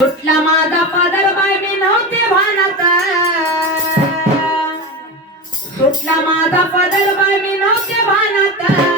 कुठला माझा पदर बाय मी नव्हते भानात. कुठला माझा पदर बाय मी नव्हते भानात.